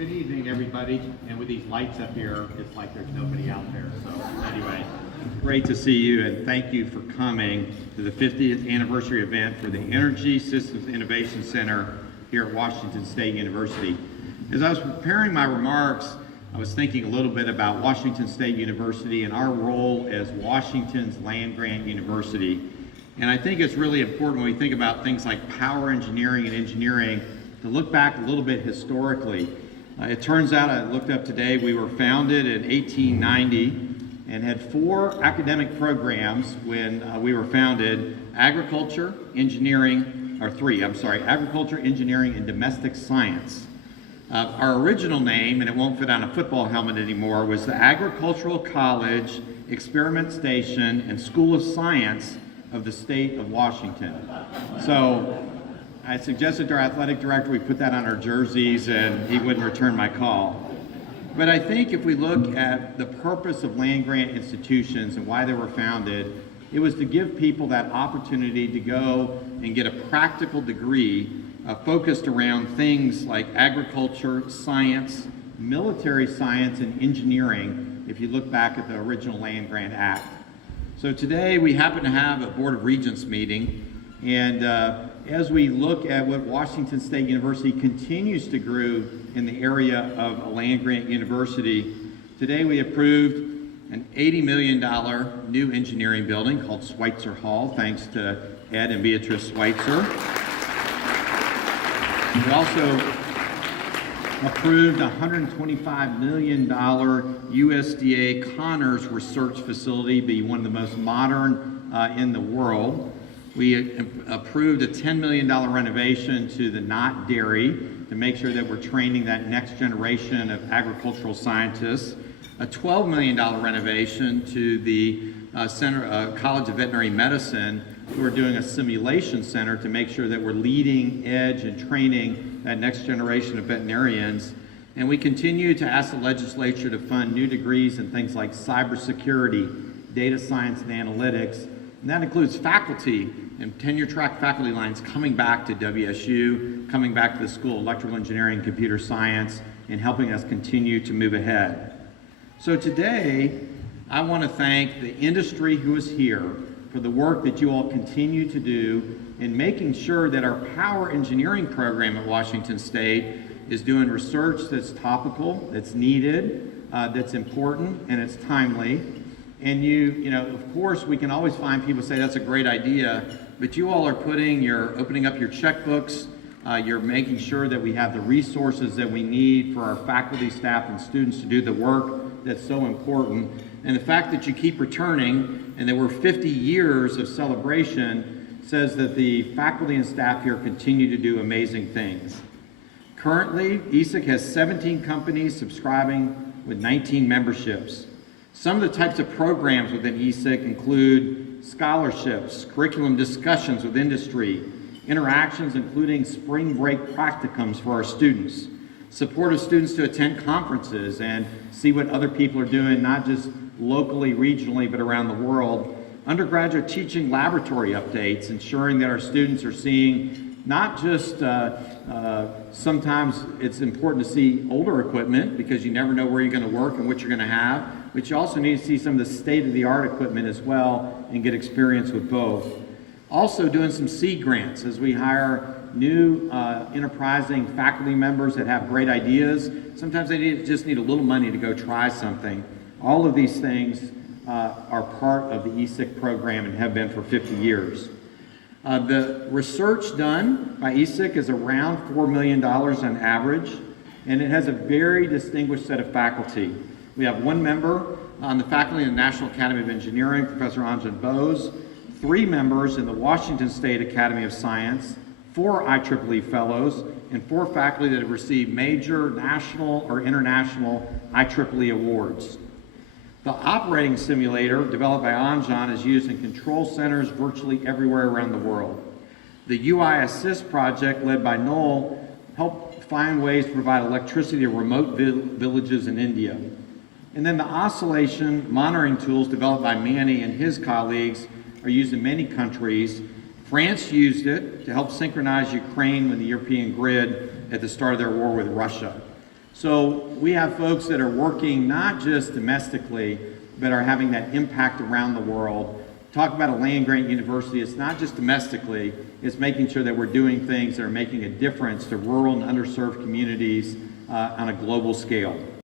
Good evening, everybody. And with these lights up here, it's like there's nobody out there. So anyway, great to see you, and thank you for coming to the 50th anniversary event for the Energy Systems Innovation Center here at Washington State University. As I was preparing my remarks, I was thinking a little bit about Washington State University and our role as Washington's land-grant university. And I think it's really important when we think about things like power engineering and engineering to look back a little bit historically. It turns out, I looked up today, we were founded in 1890 and had 4 academic programs when we were founded: agriculture, engineering, or 3, I'm sorry, agriculture, engineering, and domestic science. Our original name, and it won't fit on a football helmet anymore, was the Agricultural College, Experiment Station, and School of Science of the state of Washington. So I suggested to our athletic director we put that on our jerseys, and he wouldn't return my call. But I think if we look at the purpose of land-grant institutions and why they were founded, it was to give people that opportunity to go and get a practical degree focused around things like agriculture, science, military science, and engineering, if you look back at the original Land-Grant Act. So today we happen to have a Board of Regents meeting, and as we look at what Washington State University continues to grow in the area of a land-grant university, today we approved an $80 million new engineering building called Schweitzer Hall, thanks to Ed and Beatrice Schweitzer. We also approved a $125 million USDA Connors Research Facility, be one of the most modern in the world. We approved a $10 million renovation to the Knott Dairy to make sure that we're training that next generation of agricultural scientists. A $12 million renovation to the College of Veterinary Medicine, who are doing a simulation center to make sure that we're leading edge and training that next generation of veterinarians. And we continue to ask the legislature to fund new degrees in things like cybersecurity, data science, and analytics. And that includes faculty and tenure-track faculty lines coming back to WSU, coming back to the School of Electrical Engineering, Computer Science, and helping us continue to move ahead. So today, I want to thank the industry who is here for the work that you all continue to do in making sure that our power engineering program at Washington State is doing research that's topical, that's needed, that's important, and it's timely. And you know, of course, we can always find people say that's a great idea, but you all are opening up your checkbooks, you're making sure that we have the resources that we need for our faculty, staff, and students to do the work that's so important. And the fact that you keep returning, and there were 50 years of celebration, says that the faculty and staff here continue to do amazing things. Currently, ESIC has 17 companies subscribing with 19 memberships. Some of the types of programs within ESIC include scholarships, curriculum discussions with industry, interactions including spring break practicums for our students, support of students to attend conferences and see what other people are doing, not just locally, regionally, but around the world, undergraduate teaching laboratory updates, ensuring that our students are seeing not just, sometimes it's important to see older equipment because you never know where you're going to work and what you're going to have, but you also need to see some of the state-of-the-art equipment as well and get experience with both. Also doing some seed grants as we hire new enterprising faculty members that have great ideas. Sometimes they just need a little money to go try something. All of these things are part of the ESIC program and have been for 50 years. The research done by ESIC is around $4 million on average, and it has a very distinguished set of faculty. We have 1 member on the faculty in the National Academy of Engineering, Professor Anjan Bose, 3 members in the Washington State Academy of Science, 4 IEEE fellows, and 4 faculty that have received major national or international IEEE awards. The operating simulator developed by Anjan is used in control centers virtually everywhere around the world. The UI Assist project led by Noel helped find ways to provide electricity to remote villages in India. And then the oscillation monitoring tools developed by Manny and his colleagues are used in many countries. France used it to help synchronize Ukraine with the European grid at the start of their war with Russia. So we have folks that are working not just domestically, but are having that impact around the world. Talk about a land-grant university, it's not just domestically, it's making sure that we're doing things that are making a difference to rural and underserved communities on a global scale.